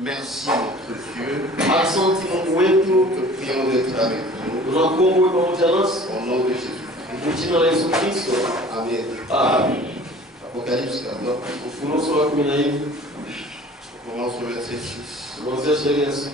Merci notre Dieu. Asante Mungu wetu, Nous te prions d'être avec nous. tunakuomba uwe pamoja nasi Au nom de Jésus-Christ. kwa jina la Yesu Kristo. Amen. Amen. Apocalypse 14. Ufunuo sura ya 14, On commence au verset 6. kuanzia sheria ya 6.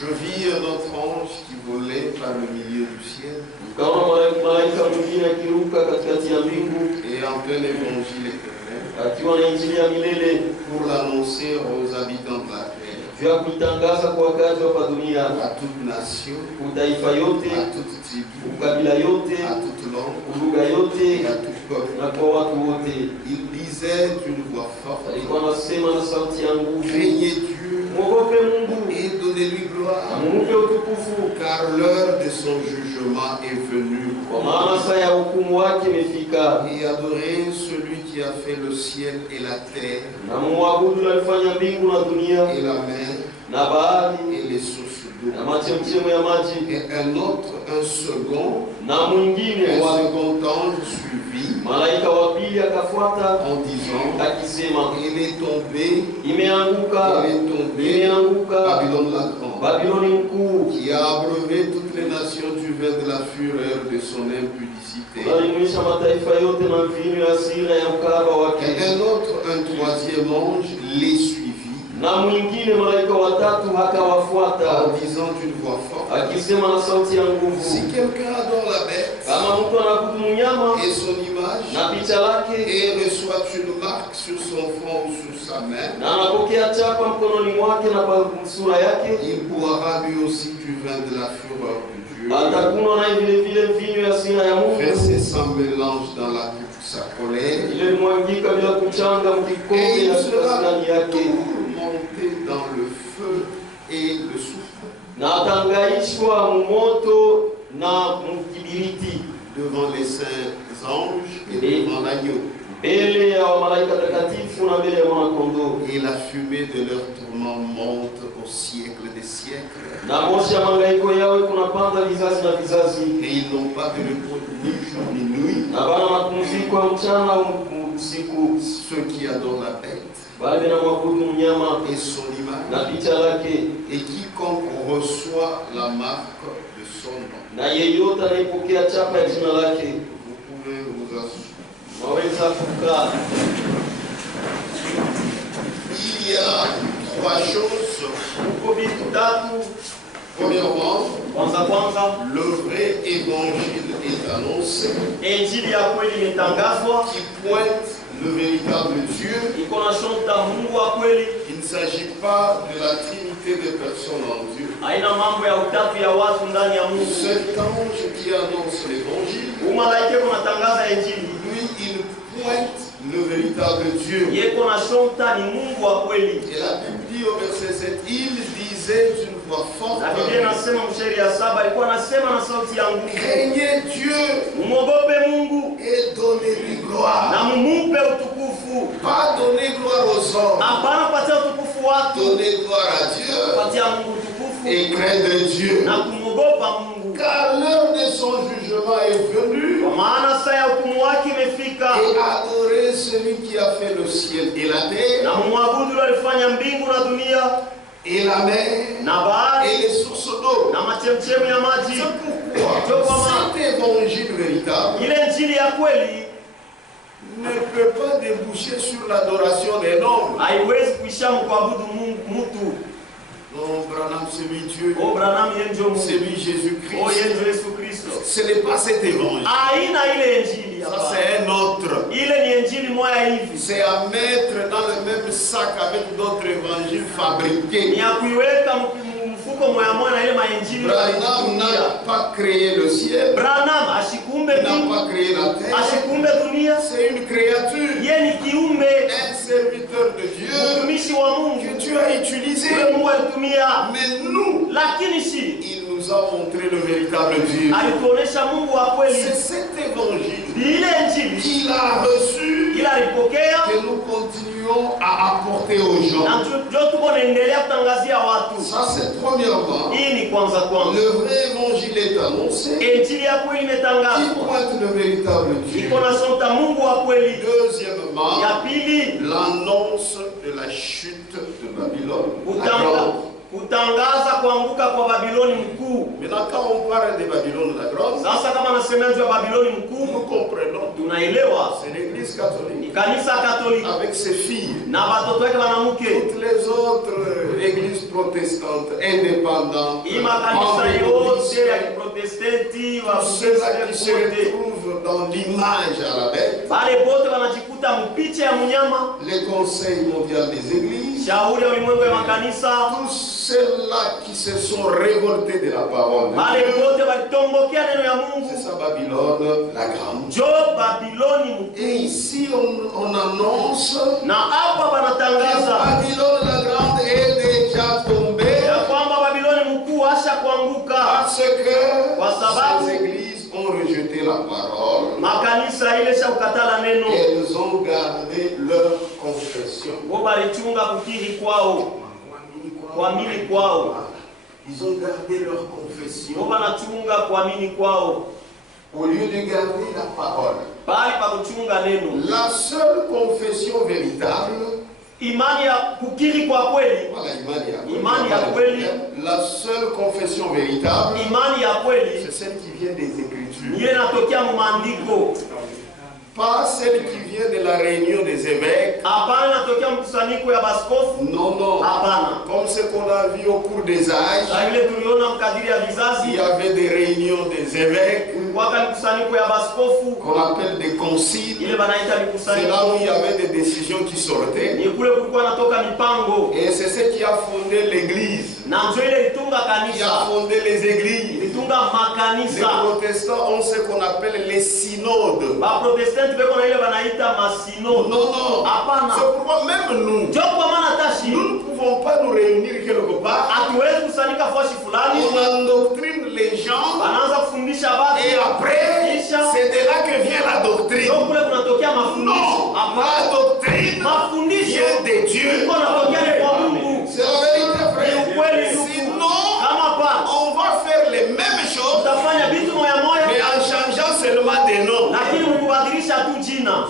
Je vis un autre ange qui volait par le milieu du ciel Nikaona malaika mwingine akiruka katikati ya mbingu et en plein évangile éternel akiwa na injili ya milele pour l'annoncer aux habitants de la terre, vya kuitangaza kwa wakazi wa dunia, à toute nation, utaifa yote, à toute tribu, ukabila yote, à toute langue lugha yote et à tout peuple. na kwa watu wote. Il disait d'une voix forte, Alikuwa anasema na sauti ya nguvu, craignez Dieu mwogope Mungu et donnez-lui na gloire, mumupe utukufu, car l'heure de son jugement est venue. kwa maana saa ya hukumu wake imefika. Et adorez celui qui a fait le ciel et la terre, Na mumwabudu alifanya mbingu na dunia et la mer, na bahari et les sources na d'eau. machemchemo ya maji. Et un second Na mwingine wa ange suivit malaika wa pili akafuata en disant, akisema, il est tombé, imeanguka, imeanguka Babylone la grande, Babiloni mkuu, qui a abreuvé toutes les nations du vin de la fureur de son impudicité. unajumuisha mataifa yote na mvinyo ya hasira ya ukahaba wake. Et un troisième ange les suivit, Na mwingine malaika watatu akawafuata en disant d'une voix forte, akisema na sauti ya nguvu, si quelqu'un adore la bête kama mtu anakudu mnyama et son image, na picha lake et reçoit une marque sur son front ou sur sa main, na anapokea chapa mkononi mwake na kwa sura yake, il boira lui aussi du vin de la fureur de Dieu. atakunywa naye vile vile mvinyo ya hasira ya Mungu, Verset sans mélange dans la coupe de sa colère, ile limwangika bila kuchanga et mkikombe il ya sera ndani yake, tourmenté dans le feu et le soufre na atangaishwa mumoto na mkibiriti devant les saints anges et devant l'agneau. mbele ya malaika takatifu na mbele ya mwana-kondoo. Et la fumée de leur tourment monte au siècle des siècles. Na moshi ya mangaiko yao kunapanda vizazi na vizazi, Et ils n'ont pas de repos ni jour ni nuit, na bana mapumziko ya mchana au usiku, ceux qui adorent la bête bali na mwabudu mnyama et son image, na picha lake, et quiconque reçoit la marque de son nom. na yeyote anayepokea chapa ya jina lake. Vous pouvez vous asseoir. Waweza kukaa. Il y a trois choses. Huko vitu tatu. Premièrement, Kwanza, le vrai évangile est annoncé, injili ya kweli imetangazwa, qui pointe le véritable Dieu. iko na shota Mungu wa kweli. Il ne s'agit pas de la trinité des personnes en Dieu. Haina mambo ya utatu ya watu ndani ya Mungu. Cet ange qui annonce l'évangile, Umalaika unatangaza injili. lui, il pointe le véritable Dieu. Yeko na shota ni Mungu wa kweli. Et la Bible dit au verset 7, il disait d'une voix forte, Na Biblia inasema mstari ya 7 alikuwa anasema na sauti ya nguvu, craignez Dieu mwogope Mungu et donnez-lui gloire. na mumupe utukufu. Pas donner gloire aux hommes, Hapana patia utukufu watu, donner gloire à Dieu patia Mungu utukufu et craindre Dieu. na kumwogopa Mungu, Car l'heure de son jugement est venue, kwa maana saa ya hukumu wake imefika. et adorer celui qui a fait le ciel et la terre, Na mumwabudu alifanya mbingu na dunia et la mer, na bahari et les sources d'eau. na machemchemi ya maji. C'est pourquoi cet évangile véritable Ile injili ya kweli ne peut pas déboucher sur l'adoration des noms. haiwezi kuisha mkuabudu mtu. Non, Branham, c'est lui Dieu, O Branham yenjo Mungu, c'est lui o Jésus-Christ. yenjo Yesu Kristo. Ce n'est pas cet évangile. Haina ile injili Ça, hapa. c'est un autre. Ile ni injili moja hivi. C'est à mettre dans le même sac avec d'autres évangiles Ni fabriqués. ya kuiweka mfuko moja moja na ile mainjili. Branham n'a pas créé le ciel, Branham ashikumbe il n'a mbingu, pas créé la terre. ashikumbe dunia. C'est une créature, Yeye ni kiumbe, un serviteur de Dieu mtumishi wa Mungu. que Dieu a utilisé. Yule Mungu alitumia, Mais nous, lakini si il nous a montré le véritable Dieu. alituonesha Mungu wa kweli. C'est cet évangile Ni ile injili qu'il a reçu ila alipokea que nous continuons à apporter aux na gens. ndio tuko naendelea kutangazia watu. Ça, c'est premièrement. Hii ni kwanza. Le vrai évangile est annoncé, Injili ya kweli qui imetangazwa, pointe le véritable Dieu. iko na shota Mungu wa kweli. Deuxièmement, Ya pili, l'annonce de la chute de Babylone. Kutangaza kuanguka kwa Babiloni mkuu. Maintenant, quand on parle de Babylone la grande, Sasa kama nasema juu ya Babiloni mkuu, nous comprenons. tunaelewa C'est l'église catholique. kanisa Katoliki Avec ses filles. na watoto wake wanamke. Toutes les autres églises protestantes indépendantes. Hii makanisa yote ya Kiprotestanti wa Ceux-là qui se retrouvent dans l'image à la bête. Wale bote wanajikuta mpicha ya mnyama. Le Conseil mondial des églises. Shauri ya ulimwengu ya makanisa. Tous ceux-là qui se sont révoltés de la parole de Wale Dieu. bote walitombokea neno ya Mungu. C'est ça Babylone la grande. Jo Babiloni mkuu. Et ici on annonce Na hapa que wanatangaza Babylone la grande est déjà tombée. ya kwamba Babiloni mkuu asha kuanguka. Parce que Kwa sababu ces églises ont rejeté la parole. makanisa ile shakukatala neno. Elles ont gardé leur confession. Wao walichunga kukiri kwao, kuamini kwao. Ils ont gardé leur confession. Wao wanachunga kuamini kwao Au lieu de garder la parole. bali pa kuchunga neno. La seule confession véritable, Imani ya kukiri kwa kweli, voilà, Imani ya kweli. La seule confession véritable, imani ya kweli c'est celle qui vient des Écritures. ile inatokea mu maandiko, Pas celle qui vient de la réunion des évêques. hapana inatokea mkusanyiko ya baskofu, Non, non. hapana. Comme ce qu'on a vu au cours des âges, Na ile tuliona mkadiri ya il vizazi y avait des réunions des évêques waka mkusanyiko ya baskofu qu'on appelle des conciles. ile banaita C'est là où mikusanyiko. il y avait des décisions qui sortaient. Ni kule kulikuwa natoka mipango Et c'est ce qui a fondé l'Église, na njo ile itunga qui a kanisa, fondé les églises. itunga Les makanisa. protestants ont ce qu'on appelle les synodes. Baprotestanti beko na ile banaita masino. Non, non. Hapana. C'est pourquoi même nous, Njo kwa maana tashi nous ne pouvons pas nous réunir quelque part. hatuwezi kusanyika fashi fulani, On endoctrine les gens wanaanza kufundisha et watu après, c'est de là que vient la doctrine. ndio kule kunatokea mafundisho. Non, Hapana, la doctrine mafundisho vient de Dieu. iko natokea ni kwa Mungu. C'est la vérité, frère. Ukweli ndugu. Sinon, Kama pa on va faire les mêmes choses, utafanya vitu moya mais moya, en changeant seulement des noms. lakini mkubadilisha tu jina.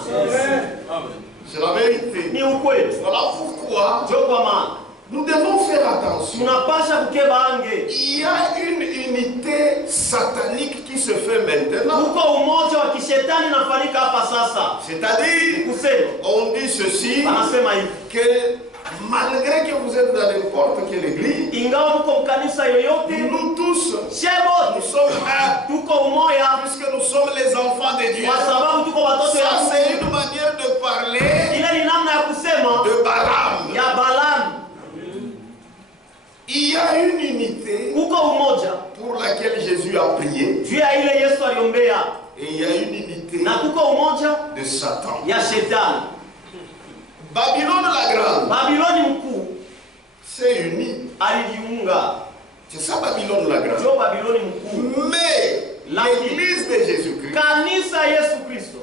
C'est la vérité. Ni ukweli. Voilà pourquoi Ndio kwa maana nous devons faire attention. tunapasha kukeba ange. Il y a une unité satanique qui se fait maintenant. Uko umoja wa kishetani nafanyika hapa sasa. C'est-à-dire, Kusema on dit ceci, anasema hivi, que malgré que vous êtes dans n'importe quelle église, ingawa mko mkanisa yoyote, nous tous, shebo nous sommes un, tuko umoja puisque nous sommes les enfants de Dieu. kwa sababu tuko watoto ya Ça, Mungu. c'est une manière de parler Ile ni namna ya kusema de Balaam. ya Balaam. Il y a une unité Uko umoja pour laquelle Jésus a prié, juu ya ile Yesu aliombea, et il y a une unité na kuko umoja de Satan. ya shetani. Babylone la grande Babiloni mkuu s'est unie. alijiunga, C'est ça Babylone la grande. ndio Babiloni mkuu. Mais l'église de Jésus-Christ, Kanisa Yesu Kristo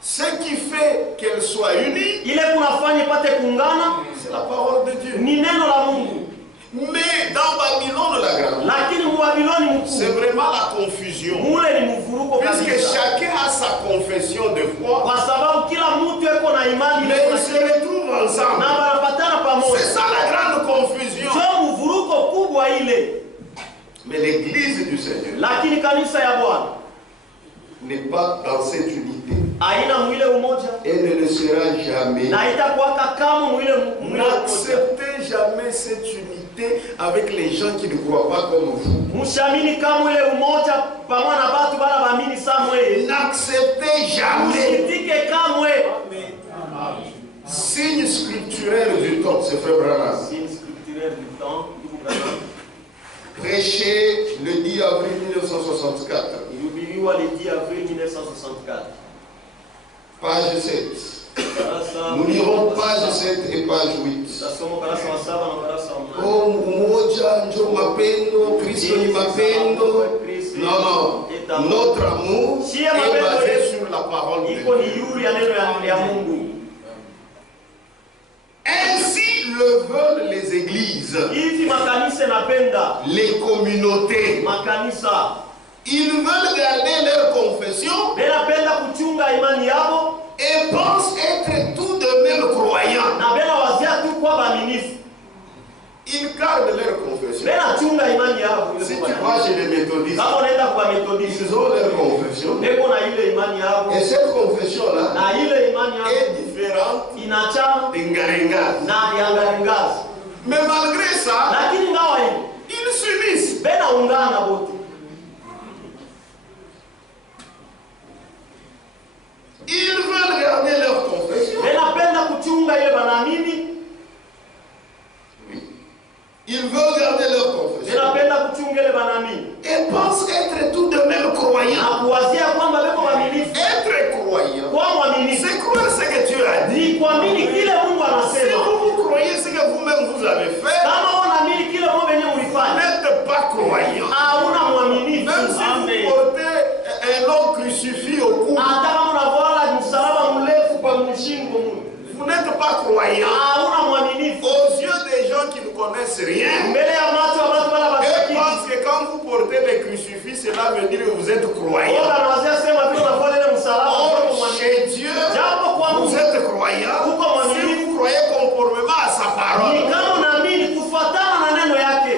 ce qui fait qu'elle soit unie, ile kunafanya ipate kuungana c'est la parole de Dieu. ni neno la Mungu, Mais dans Babylone la grande, lakini mu Babiloni c'est mkuu vraiment la confusion. mule ni mvuruko Puisque kabisa, chacun a sa confession de foi, kwa sababu kila mtu yuko na imani mais ils se retrouvent na ensemble. wanapatana C'est pamoja, ça la grande confusion. ndio mvuruko kubwa ile. Mais l'église du Seigneur Lakini kanisa ya Bwana n'est pas dans cette unité. haina mwile umoja Elle ne le sera jamais. na itakuwaka kama mwile umoja. N'acceptez jamais cette unité avec les gens qui ne croient pas comme vous. Mushamini kama ile umoja pamoja na watu bala baamini samwe. N'acceptez jamais. Musitike kamwe. Signe scripturaire du temps, c'est Frère Branham. Signe scripturaire du temps, ndugu Branham. Prêché le 10 avril 1964. Ilihubiriwa le 10 avril 1964. Page 7. Karasa. Nous lirons page 7 et page 8. Tasoma karasa wa 7 na karasa wa 8. Oh, umoja njo mapendo, Kristo ni mapendo. Non, non. Notre amour est basé sur la parole de Iko ni Dieu. yuri ya neno ya Mungu. Ainsi le veulent les églises, Hivi makanisa napenda les communautés. makanisa Ils veulent garder leur confession benapenda kuchunga imani yao et pensent être tout de même croyants. na bena wazia Ils gardent leur confession. Bena chunga imani yao. Si tu vas chez les méthodistes, Kama unaenda kwa methodist, ils ont leur confession. neko na ile imani yao. Et cette confession-là Na ile imani yao est différente inachana de Ngarengas. na yangarengazi. Mais malgré ça, Lakini ngawa hivi, ils s'unissent. bena ungana bote. Ils veulent garder leur confession. Bena penda kuchunga ile banaamini. Ils veulent garder leur confession. Bena penda kuchunga ile banaamini. Et pensent être tout de même croyants. Na kuwazia kwamba beko waaminifu. Être croyant, Kwa mwaminifu. c'est croire ce que Dieu a dit. Ni kuamini kile Mungu Si anasema. vous croyez ce que vous-même vous avez fait, Kama unaamini kile Mungu mwenyewe vous ulifanya, n'êtes pas croyant. hauna mwaminifu. Même si vous portez un long crucifix au cou, Hata kama unavala msalaba mrefu kwa mshingo Mungu, vous n'êtes pas croyant. hauna mwaminifu. Aux yeux des gens qui ne connaissent rien, Mbele ya macho ya watu wala ils basiki. pensent que quand vous portez les crucifix, cela veut dire que vous êtes croyant. Wala anawazia sema vile unavala ile msalaba kwa Or, mwaminifu. chez Dieu, Japo kwa vous Mungu, êtes croyant. Si vous croyez conformément à sa ni parole, kama unaamini kufuatana na neno yake.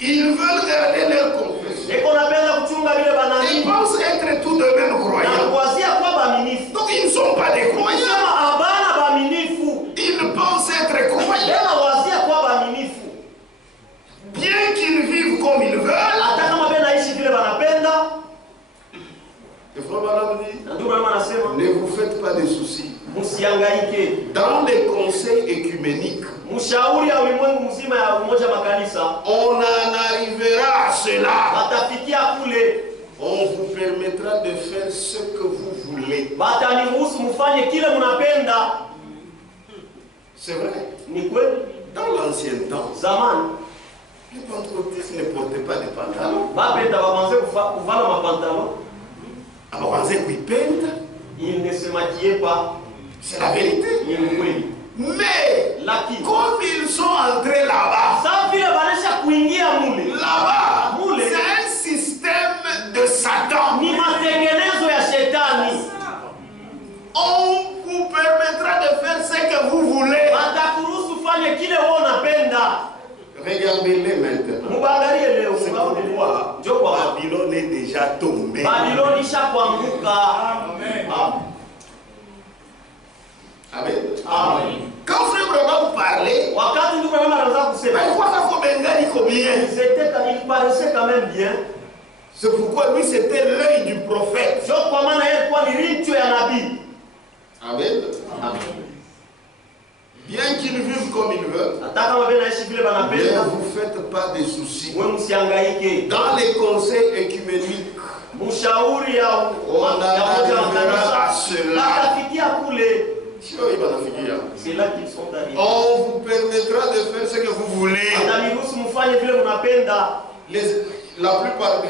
ils veulent garder leur confession. Eko napenda kuchunga vile Ils banaamini. pensent être tout de même Na croyants. kuwazia kwa baaminifu. Donc ils ne sont pas des croyants. Sema abana baaminifu. Ils pensent être croyants. Bena wazia kwa baaminifu. Bien qu'ils vivent comme ils veulent. Hata kama bena ishi vile banapenda. Le frère Madame dit, Na ndio maana anasema ne vous faites pas de soucis. msihangaike. Dans les conseils écuméniques, Mshauri ya ulimwengu mzima ya umoja makanisa on en arrivera à cela. watafikia kule, On vous permettra de faire ce que vous voulez. wataniruhusu mfanye kile mnapenda. C'est vrai. Ni kweli, Dans l'ancien temps, zamani les pentecôtistes ne portaient pas de pantalons. bapenda waanze kuvala mapantalo, Abawanze kuipenda. il ne se maquillait pas. C'est la vérité. Ni kweli, Mais lakini comme ils sont entrés là-bas, sasa vile banesha kuingia mule, là-bas, Moule. c'est un système de Satan. ni matengenezo ya shetani. On vous permettra de faire ce que vous voulez. Watakuruhusu fanye kile wewe unapenda. Regardez-les maintenant. Mubangalie leo, C'est mubaone pourquoi leo. Njoo kwa Babylone est déjà tombée. Babiloni ishakuanguka. Amen. Amen. Amen. Quand frère Branham parlait, Wakati ndugu mama anaanza kusema, il faut bien. il paraissait quand même bien. C'est pourquoi lui c'était l'œil du prophète. Sio kwa maana yeye kwa ni richo ya nabii. Amen. Bien qu'ils vivent comme ils veulent, Hata kama vile naishi vile ne banapenda, vous faites pas de soucis. wewe msihangaike. Dans les conseils écuméniques, Mshauri ya on arrivera à cela. atafikia kule. C'est là qu'ils sont arrivés. On vous permettra de faire ce que vous voulez. Ataniruhusu mfanye vile mnapenda. La plupart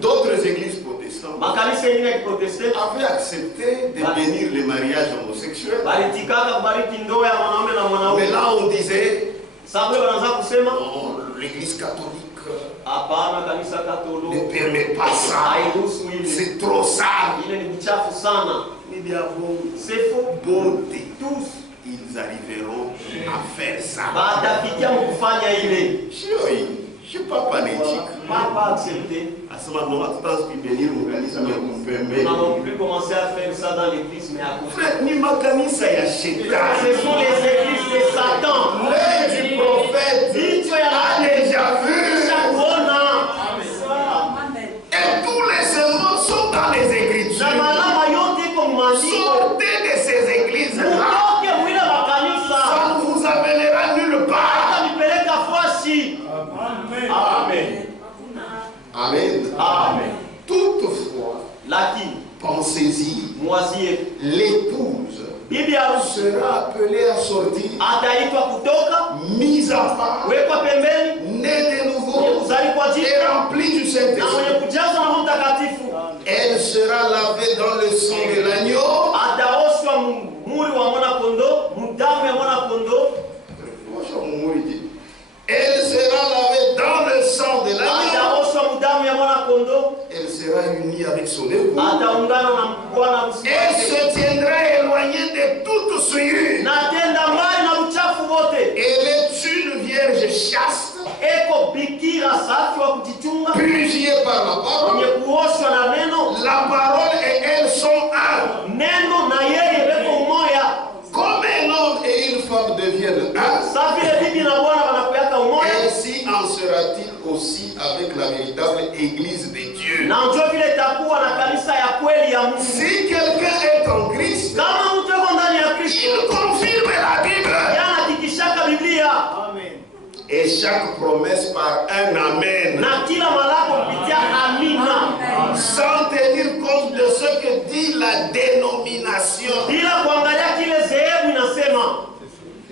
d'autres églises protestantes Makanisa yengine ya Kiprotestanti avaient accepté de bénir les mariages homosexuels. balitikaka kubariki ndoa ya mwanaume na Mais mwanaume. là on disait, Sababu wanaanza kusema non, l'église catholique hapana, kanisa Katoliki ne permet pas ça. hairuhusu ile. C'est trop sale. Ile ni uchafu sana. Ni diabo C'est faux. bonté. Tous Ils arriveront à faire ça. batafikia mkufanya ile. Je ne suis pas panétique. Pas accepté. À ce moment-là, tu penses que bénir mon kanisa mais on peut On aimer. a non plus commencé à faire ça dans l'église, mais à cause. Frère, ni ma kanisa ya Ce Shétan. sont les églises de Satan. L'œil du prophète Dicho ya a nabii déjà vu. kuona. Et tous les sermons sont dans les Na Écritures. malama yote iko maandiko. Sortez de ces églises-là. Mutoke mwile makanisa. Ça ne vous amènera nulle part. Hata nipeleka fashi. Amen. Amen. Amen. Toutefois, Lakini pensez-y, mwazie l'épouse bibi harusi sera appelée à sortir, ataitwa kutoka, mise à part, wekwa pembeni, née de nouveau kuzaliwa et jipya remplie du na Saint-Esprit. mwenye kujazwa na Roho Mtakatifu. Elle sera lavée dans le sang de l'agneau. Ataoshwa muri wa mwana kondoo, mudamu ya mwana kondoo. Elle sera lavée dans le sang de l'agneau. Ataoshwa mudamu ya mwana kondoo. Elle sera unie avec son époux. Ataungana na bwana harusi Elle wake. se tiendra éloignée de toute souillure. Na tenda mbali na uchafu wote. Elle est une vierge ujira safi wa kujichunga, purifiés par la parole. wenye kuoshwa na neno, La parole et elles sont un. neno na yeye beko umoya. Comme un homme et une femme deviennent un, Sa vile bibi na bwana wanakuyaka umoya, ainsi en sera-t-il aussi avec la véritable Église de Dieu. na njo vile itakuwa na kanisa ya kweli ya Mungu. Si quelqu'un est en Christ, Kama mtu yuko ndani ya Kristo, il confirme la Bible. yanahakikishaka Biblia Et chaque promesse par un amen. na kila malako kupitia amina, Sans tenir compte de ce que dit la dénomination. bila kuangalia kile zehebu inasema.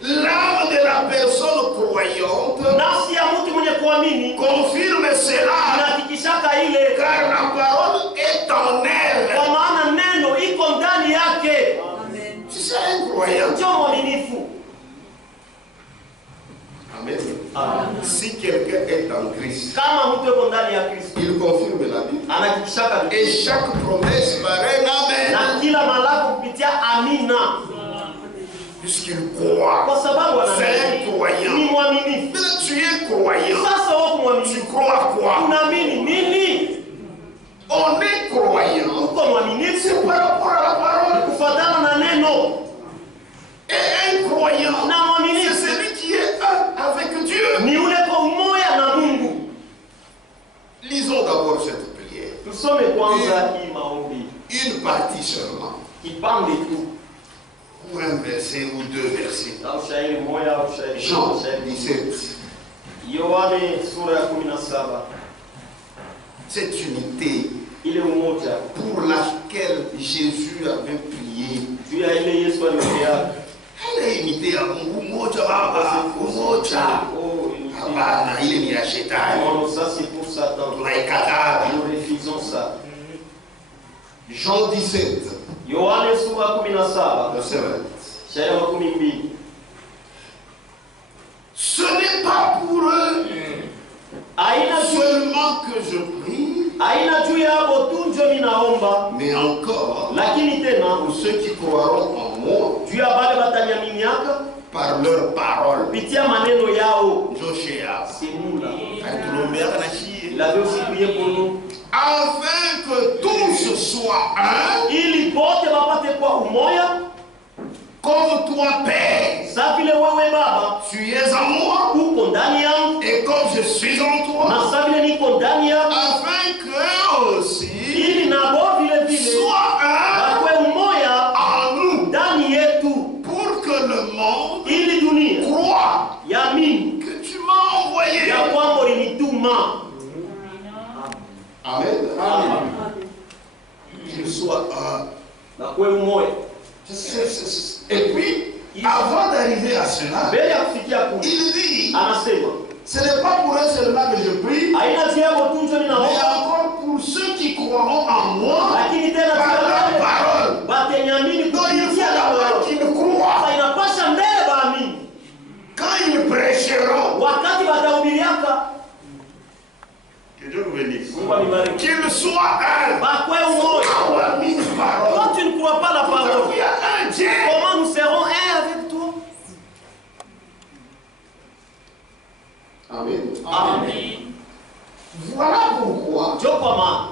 L'âme de la personne croyante Nafsi ya mtu mwenye kuamini confirme cela, inahakikishaka ile, car la parole est en elle. kwa maana neno iko ndani yake. Si c'est un croyant. Ndio mwaminifu. Amen. Amen. Si quelqu'un est en Christ, Kama mtu yuko ndani ya Kristo, il confirme la Bible. anahakikishaka Et Biblia. chaque promesse par un amen. Na kila malako kupitia amina, Puisqu'il croit. kwa sababu C'est un anaamini, ni croyant. mwaminifu. Mais tu es croyant. Sasa wewe Tu mwaminifu, crois quoi? unaamini nini? On est croyant. Uko mwaminifu C'est par rapport à la parole. kufuatana na neno, Et un croyant, na c'est mwaminifu celui qui est un avec Dieu. ni ule kwa umoja na Mungu. Lisons d'abord cette prière. Tusome kwanza hii maombi, Une partie seulement. kipande tu, Ou un verset ou deux versets. au shairi moja au shairi Jean shairi. 17. Yohane sura ya 17. Cette unité Ile umoja pour laquelle Jésus avait prié. juu ya ile Yesu aliombea. Elle est unité à umoja baba. Umoja. Oh, Hapana, ile ni ya shetani. non, ça c'est pour Satan. Tunaikataa. Nous refusons ça. Jean 17, Yohane sura 17, verset 20. shairi ya 12. Ce n'est pas pour eux Aina juu, seulement que je prie, aina juu yabo tu njo ninaomba, mais encore lakini tena pour ceux qui croiront en moi juu ya bale bataniaminiaka par leur parole. kupitia maneno yao. Joshua, Semula. alitulombea na shie. Il avait aussi prié pour nous. Afin que tous soient un, Ili bote bapate kwa umoja, comme toi, Père, sa vile wewe Baba tu es en moi, uko ndani yangu et comme je suis en toi, na sa vile niko ndani yako, afin qu'eux aussi ili nabo vile vile soient un bakwe umoja en nous, ndani yetu, pour que le monde ili dunia croit yamini que tu m'as envoyé. ya kwamba ulinituma. Amen. Amen. Qu'il soit un. Bakwe umoja. Et puis, avant d'arriver à cela, Mbele ya kufikia kuni, il dit, anasema ce n'est pas pour eux seulement que je prie, aina juu yabo tu njo mais ninaomba, encore pour ceux qui croiront en moi lakini tena par la parole. bateniamini Donc il faut kupitia neno d'abord yao. qu'ils croient. Sasa inapasha mbele baamini, Quand ils prêcheront, wakati batahubiriaka, que Dieu nous bénisse, Mungu amibariki, qu'ils soient un. bakwe umoja. Our mille paroles. Quand tu ne crois pas la parole, Il y a un Dieu. comment nous serons un avec toi? Amen. Amen. Voilà pourquoi Ndio kwa maana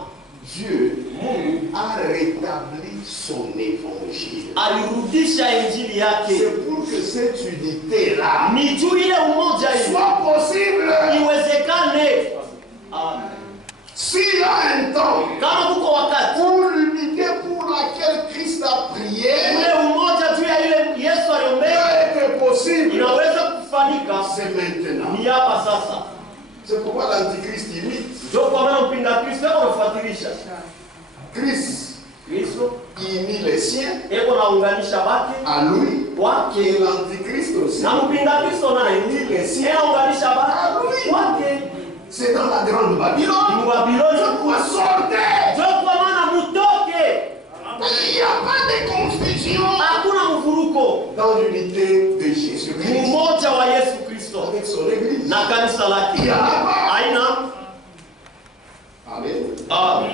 Dieu Mungu a rétabli son évangile. alirudisha injili yake. C'est pour que cette unité-là Ni juu ile umoja ile soit possible. iwezekane. Amen. S'il y a un temps Kama kuko wakati pour l'unité pour laquelle Christ a prié, ule umoja juu ya ile Yesu aliombea peut être possible, inaweza kufanyika, c'est maintenant. ni hapa sasa. C'est pourquoi l'Antichrist imite. Ndio kwa maana mpinga Kristo yako anafuatilisha Christ Kristo, imite les siens eko naunganisha baki à lui wake, et l'Antichrist aussi. na mpinga Kristo naye anaunganisha baki wake. C'est dans la grande Babylone. Ni Babiloni. Je dois sortir. Ndio kwa maana mutoke, Il n'y a pas de confusion hakuna mvuruko, dans l'unité de Jésus-Christ umoja wa Yesu Kristo avec son Église. na kanisa lake. Il y en a pas. Aina. Amen. Amen.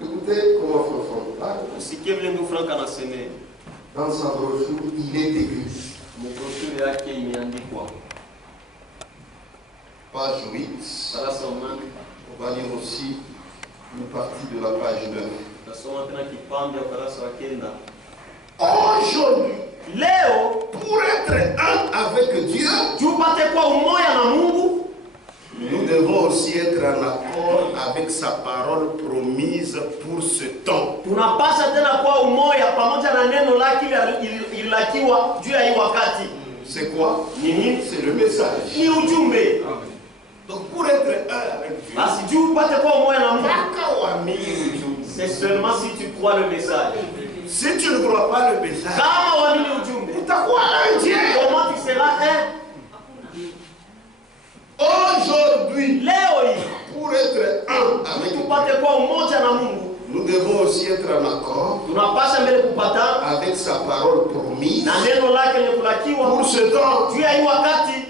Écoutez comment Frère Franck parle. Usikie vile ndugu Frank anasema. Dans sa brochure, il est écrit Mbroshure yake imeandikwa. Page 8. Ukurasa wa 8. On va lire aussi une partie de la page 9. Tasoma tena kipande ya ukurasa wa 9. Aujourd'hui, leo pour être un avec Dieu, tupate kwa umoja na Mungu, nous devons aussi être en accord avec sa parole promise pour ce temps. tunapasha tena kwa umoja pamoja na neno lake ililakiwa juu ya hii wakati. C'est quoi? Nini? C'est le message. Ni ujumbe. Donc pour être un avec Dieu, Basi juu upate kwa umoja na Mungu, c'est c'est seulement si tu crois le message. si tu ne crois pas le message, Kama uamini ujumbe, utakuwa un Dieu. comment tu seras un? Aujourd'hui, Leo hii pour être un avec Dieu, tupate kwa umoja na Mungu, nous devons aussi être en accord tunapasha mbele kupata avec sa parole promise na neno lake linakulakiwa pour ce temps. juu ya hii wakati.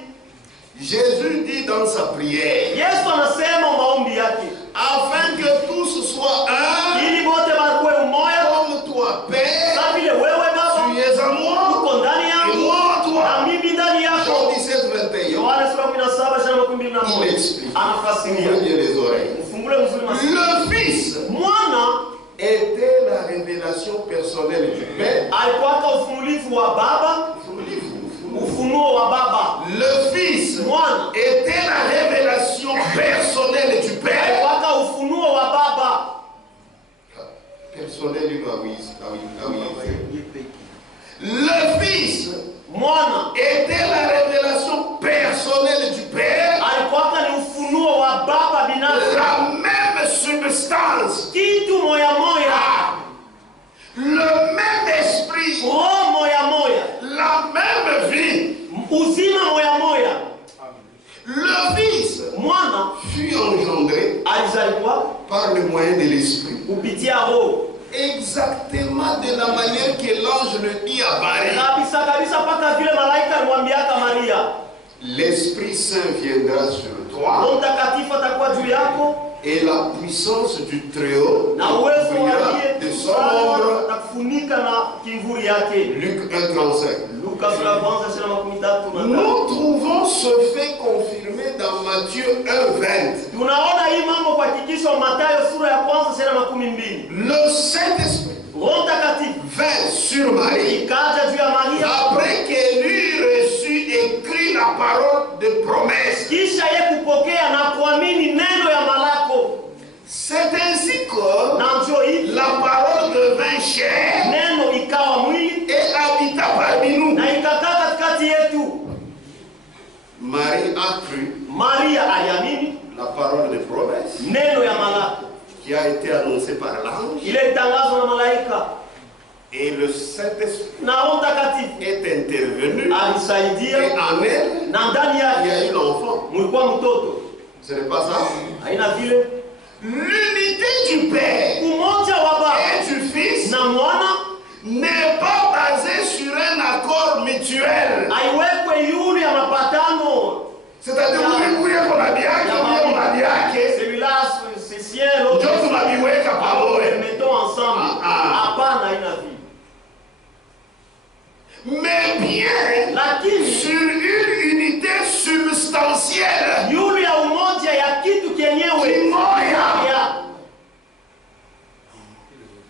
Jésus dit dans sa prière, Yesu anasema maombi yake, afin que tous soient un, ili wote wakuwe umoja comme toi, Père, kama vile wewe Baba tu es en moi, uko ndani et yangu moi en na toi. mimi ndani Jean yako. 17, 21. Yohana sura 17:21. Il explique. Anafasiria. Ouvrez bien les oreilles. Mfungule mzuri masikio. Le Fils Mwana était la révélation personnelle du Père. alikuwa ufunulivu wa Baba, ufunuo wa Baba. Le Fils Mwana était la révélation personnelle du Père. alikuwa ufunuo wa Baba. Personnel, oui. Le Fils Mwana était la révélation personnelle du Père. alikuwa ni ufunuo wa Baba binafsi. La même substance, Kitu moya moya, le même esprit, roho moya moya, la même vie. uzima moya moya. Le Fils Mwana fut engendré alizaliwa par le moyen de l'esprit. kupitia roho. Exactement de la manière que l'ange le dit à Marie. Kabisa kabisa mpaka vile malaika alimwambiaka Maria, L'Esprit Saint viendra sur toi Roho Mtakatifu atakuwa juu yako et la puissance du Très-Haut na uwezo couvrira wa de son ombre. na kufunika na kimvuri yake. Luc 1,35. Luka sura ya kwanza sura ya 13. Nous trouvons ce fait confirmé dans Matthieu 1,20. Tunaona hii mambo kwa hakikisho Mathayo sura ya kwanza sura ya 12. Le Saint-Esprit Roho Mtakatifu vint sur Marie ikaja juu ya Maria après qu'elle eut reçu écrit la parole de promesse. kisha ye kupokea na kuamini neno ya malako. C'est ainsi que Na njoo hivi la parole devint chair neno ikawa mwili et habita parmi nous. na ikakaa katikati yetu. Marie a cru Maria aliamini la parole de promesse neno ya malako qui a été annoncée par l'ange, ile itangazwa na malaika, et le Saint-Esprit na Roho Mtakatifu est intervenu alisaidia et en elle na ndani il y yake a eu l'enfant. mulikuwa mtoto. Ce n'est pas ça? Haina vile L'unité du Père umoja wa Baba et du Fils na Mwana n'est pas basée sur un accord mutuel. haiwekwe yule ya mapatano C'est-à-dire kuya kuna biaki, kuya kuna biaki. celui-là c'est sien, l'autre Ndio tunaviweka pamoja. mettons ensemble. Hapana, haina vile. Mais bien Lakini sur une unité substantielle. yule ya umoja ya kitu kenyewe Kimoya. ya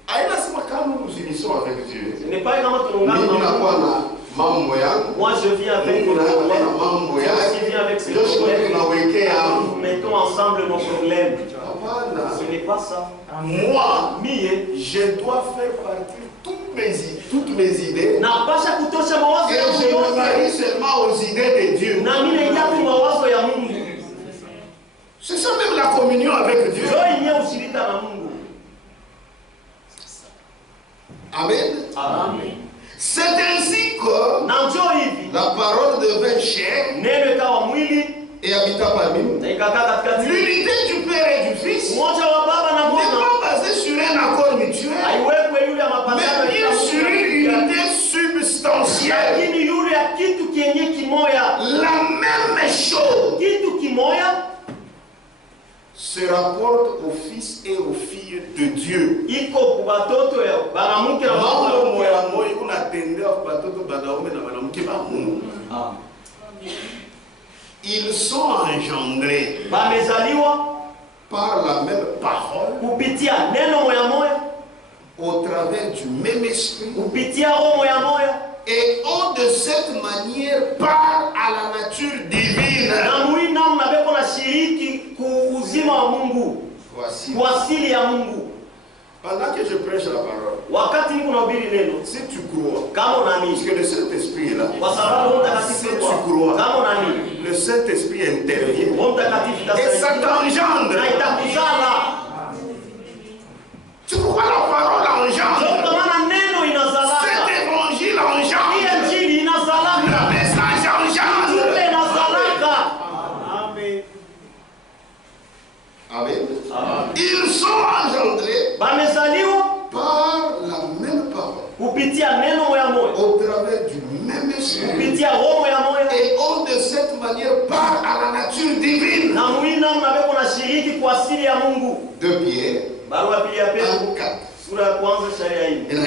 Aina sema kama nous unissons avec Dieu. ce n'est pas kama tunaungana Mimi na nakuwa Mungu. na mambo yangu. Moi je viens avec Mungu mes nakuwa na problèmes. mambo Moi yake. je viens avec ses Ndio sisi problèmes. tunawekea Nous mettons ensemble nos problèmes. hapana. Ce n'est pas ça. Moi, Mie je dois faire partir toutes mes idées. napasha kutosha mawazo Et yangu je me yote marie seulement aux idées de Dieu. na mimi naingia tu mawazo ya Mungu. C'est ça même la communion avec Dieu. Ndio yenyewe ushirika na Mungu. Amen. Amen. C'est ainsi que Na njoo hivi la parole devint chair neno ikawa mwili et habita parmi nous. na ikakaa katikati. L'unité du Père et du Fils n'est Umoja wa Baba na Mwana pas basée sur un accord mutuel, haiwekwe yule ya mapatano mais bien sur une unité substantielle. lakini yule ya kitu kenye kimoya, La même chose kitu kimoya se rapporte aux fils et aux filles de Dieu. iko kwa watoto ya banamuke na Mambo watoto. moya moya unatendea kwa watoto wanaume na wanawake wa Mungu. Ils sont engendrés Bamezaliwa par la même parole, kupitia neno moya moya, au travers du même esprit, kupitia roho moya moya, et ont de cette manière part à la nature divine. na mwili namna beko na shiriki ku uzima wa Mungu, Voici. kwa asili ya Mungu. Pendant que je prêche la parole, Wakati niko nahubiri neno, si tu crois, kama parce unaamini, que le Saint-Esprit est là, kwa sababu Roho si Mtakatifu tu yuko, crois, kama unaamini, le Saint-Esprit intervient Roho Mtakatifu et ça itasaidia t'engendre. na itakuzala. Tu crois la parole engendre, Ndio maana neno cet inazalaka, évangile hii engendre, injili le inazalaka, message engendre. ujumbe inazalaka. Amen. Ils sont engendrés Bamezaliwa par la même parole, kupitia neno moya moya, au travers du même esprit, kupitia roho moya moya, et ont de cette manière part à la nature divine. na mwili namna beko na shiriki kwa asili ya Mungu. De Pierre, Barua ya pili ya Petro 4. sura ya kwanza sharia hii. Et là,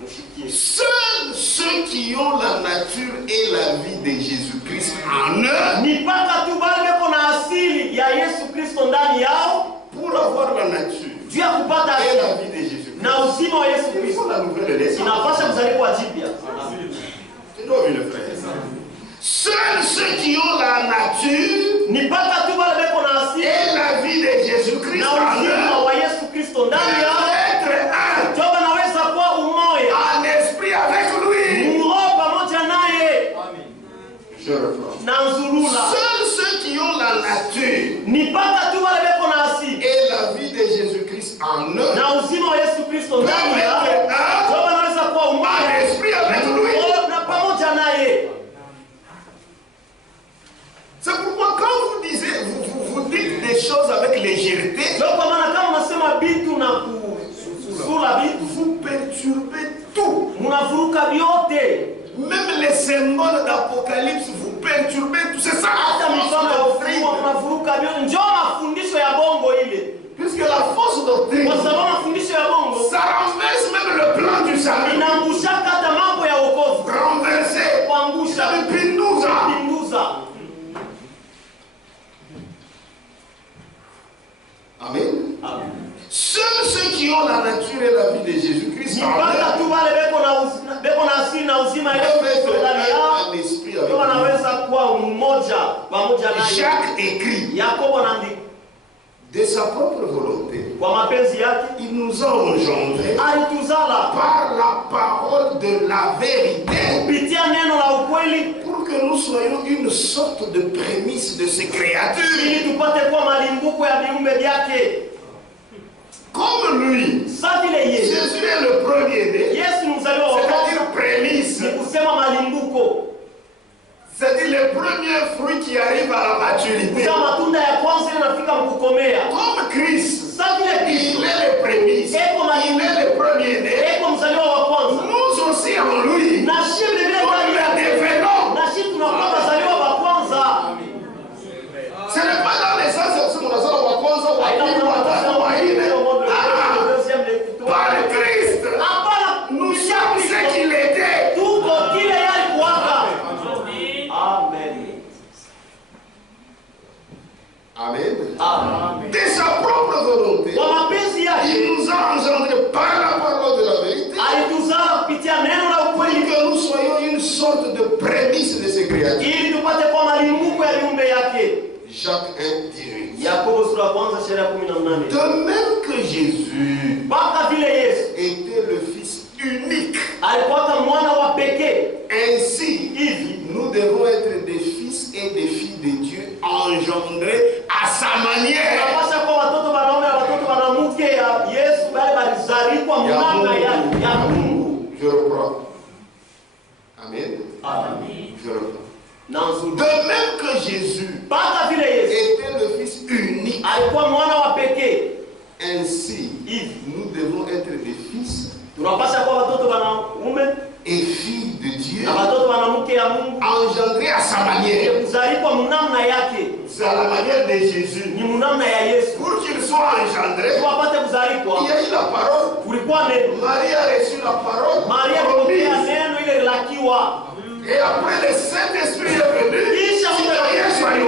Mshikie. seuls ceux qui ont la nature et la vie de Jésus-Christ en eux, Ni mpaka tu bali beko na asili ya Yesu Kristo ndani yao, pour avoir la nature juu ya kupata et la asili vie de Jésus-Christ, na uzima wa Yesu il Kristo, faut la nouvelle naissance. inapasha kuzaliwa jipya. Tu dois le frère. Seuls ceux qui ont la nature Ni mpaka tu bali beko na asili et la vie de Jésus-Christ na en uzima eux wa Yesu Kristo ndani peuvent yao, être un ndio wanaweza kuwa umoja, en esprit avec lui. roho pamoja naye Je reprends. na nzurula. Seuls ceux qui ont la nature Ni mpaka tu wale beko na asili et la vie de Jésus-Christ en eux na uzima wa Yesu Kristo peuvent ndani yao, être un ndio wanaweza kuwa en umoja, esprit avec lui. roho na pamoja naye. C'est pourquoi quand vous disiez, vous dites des choses avec légèreté, Ndio kwa maana kama unasema bitu na kusula bitu, vous perturbez tout. mnavuruka vyote, Même les symboles d'Apocalypse, vous perturbez tout. C'est ça hata la mifano fausse ya doctrine. ufunuo mnavuruka vyote. Ndio mafundisho ya bongo ile, Puisque la fausse doctrine, kwa sababu mafundisho ya bongo ça renverse même le plan du salut. inaangushaka hata mambo ya wokovu, Renverser. kuangusha, Pinduza. kupinduza. Amen. Seuls ceux qui ont la nature et la vie de Jésus-Christ Ni en mpaka eux tu wale beko na asili na uzima ya Yesu peuvent Kristo être ndani yao, un esprit ndio avec lui. wanaweza kuwa mmoja pamoja naye. Jacques écrit, Yakobo anaandika, de sa propre volonté, kwa mapenzi yake il nous a engendrés alituzala par la parole de la vérité kupitia neno la ukweli, pour que nous soyons une sorte de prémisse de ces créatures. ili tupate kuwa malimbuko ya viumbe vyake. Comme lui, Sa vile Yesu, Jésus est le premier-né, Yesu ni mzaliwa wa kwanza, c'est-à-dire prémisse, ni kusema malimbuko, c'est-à-dire les premiers fruits qui arrivent à la maturité. kusema matunda ya kwanza yanafika mkukomea. Comme Christ, Sa vile il Kristo est le prémisse, il est le premier-né, eko mzaliwa wa kwanza, nous aussi en lui, na shi vile vile nous ndani le yake, devenons. na shi tunakuwa wazaliwa wa kwanza. Ce n'est pas dans les sens où nous sommes wa kwanza, wa pili, wa tatu, wa nne. Par Christ, nous sommes ce qu'il était. Tuko kile yalikuwaka. Amen. Amen. Amen. De sa propre volonté, Kwa mapenzi yake il nous a engendrés par la parole de la vérité alituzaa kupitia neno la pour ukweli, que nous soyons une sorte de prémisse de ces créatures. ili tupate kuwa malimbuko ya viumbe yake. Jacques 1:18. Yakobo sura ya kwanza sheria ya 18. De même que Jésus Mpaka vile Yesu était le Fils unique, alikuwa mwana wa pekee, ainsi hivi nous devons être des fils et des filles de Dieu engendrés à sa manière. tunapasha kuwa watoto wanaume na watoto wanamke ya Yesu, bali balizalikwa mnamna ya Mungu. Je reprends. Amen. Amen. Je reprends. Nanzuri. De même que Jésus Mpaka vile Yesu était le Fils unique, alikuwa mwana wa pekee, ainsi hivi nous devons être des fils tunapasha kuwa watoto wanaume et filles de Dieu na watoto wanamke ya Mungu, engendrés à sa manière. kuzalikwa mnamna yake, C'est à la manière de Jésus. ni mnamna ya Yesu. Pour qu'il soit engendré, Wapate kuzalikwa, il y a eu la parole. kulikuwa neno. Marie a reçu la parole. Maria alipokea promise. neno ile lakiwa, Et après le Saint-Esprit est venu. kisha Il y a eu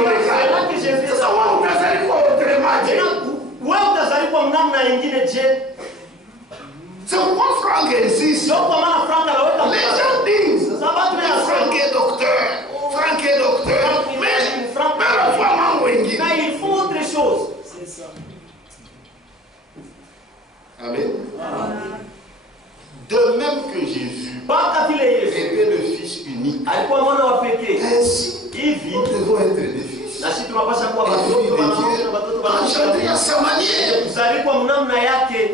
à sa manière. Kuzaliwa mnamna yake.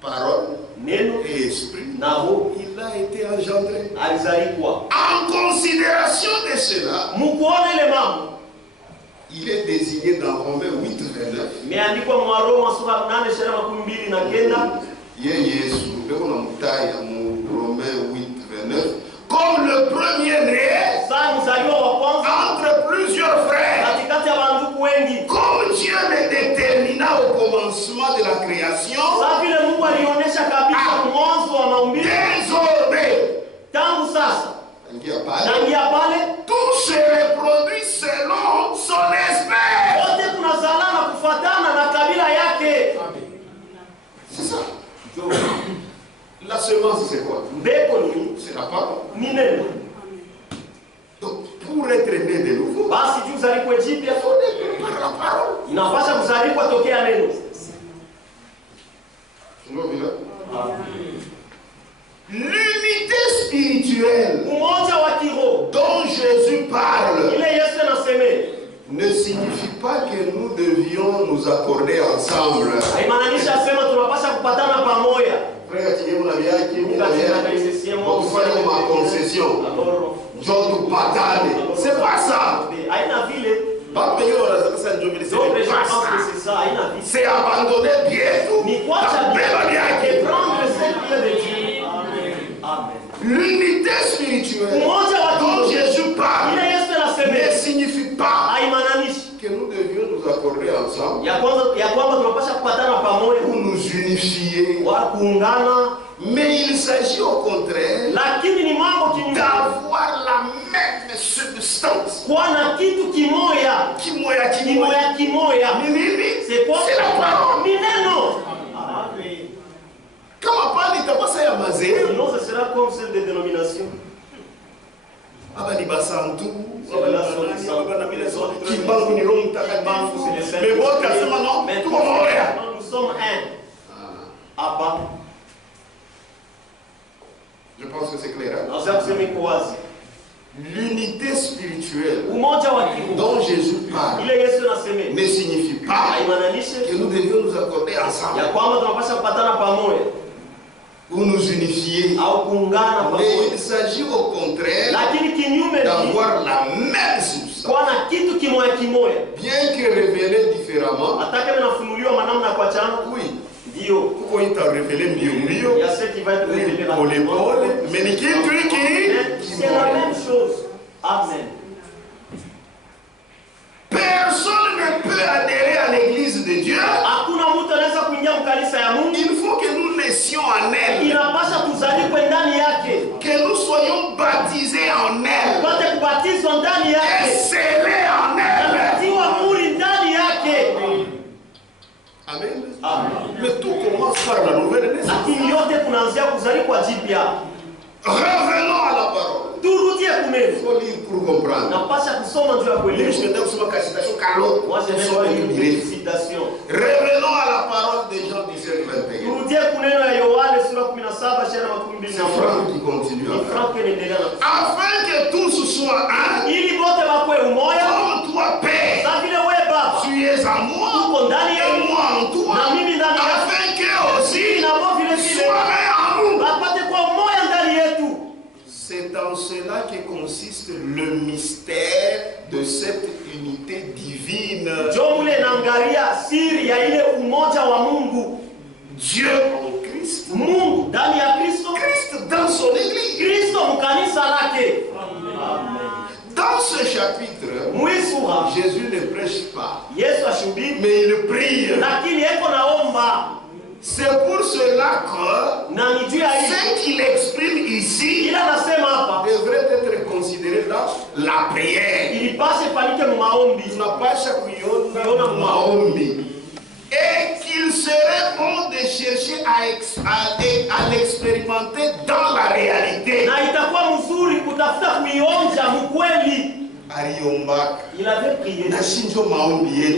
Parole Neno et esprit. na roho. Il a été engendré. Alizaliwa. En considération de cela, Mukuona ile mambo. il est désigné dans Romains 8:29. Imeandikwa mwa Roma sura 8:29. Yesu beko na mutaya mu Romains 8:29 comme le premier-né entre plusieurs frères. Comme Dieu le détermina au commencement de la création, désormais, tout se reproduit selon son espèce. C'est ça. La semence, c'est quoi? C'est la parole. Donc, pour être né de nouveau, il faut naître par la parole. L'unité spirituelle dont Jésus parle ne signifie pas que nous devions nous accorder ensemble. C'est pas ça. C'est abandonner bien tout. L'unité spirituelle dont Jésus parle ne signifie pas que nous devions nous accorder ensemble pour nous unifier. Mais il s'agit au contraire d'avoir la même substance. C'est la parole. Kama pale itakosa ya mazee. Non, ce sera comme celle des dénominations. Aba ni basantu, Kimbangu ni Roho Mtakatifu. Mais wote asema non, tuko moja. Nous sommes un. Abba. Je pense que c'est clair. L'unité spirituelle dont Jésus parle ne signifie pas que nous devions nous accorder ensemble ou nous unifier. Mais il s'agit au contraire d'avoir la même substance. Bien que révélé différemment, oui. Pourquoi il t'a révélé mieux? Il y a ceux qui vont être révélés pour l'épaule, mais c'est la même chose. Amen. Personne ne peut adhérer à l'église de Dieu. Il faut que nous naissions en elle. Que nous soyons baptisés en elle. Et scellés en elle. Amen. Mais tout commence par la nouvelle naissance. Revenons à la parole. Il faut lire pour comprendre. Revenons à la parole de Jean 17:21. C'est Franck qui continue. Afin que tous soient un, comme toi, Père, tu es en moi, et moi en toi, afin que aussi soient un en nous. C'est en cela que consiste le mystère de cette unité divine. Dieu en Christ. Christ dans son église. Dans ce chapitre, Jésus ne prêche pas, mais il prie. C'est pour cela que ce qu'il exprime ici devrait être considéré dans la prière. Et qu'il serait bon de chercher à l'expérimenter dans la réalité. Il avait prié.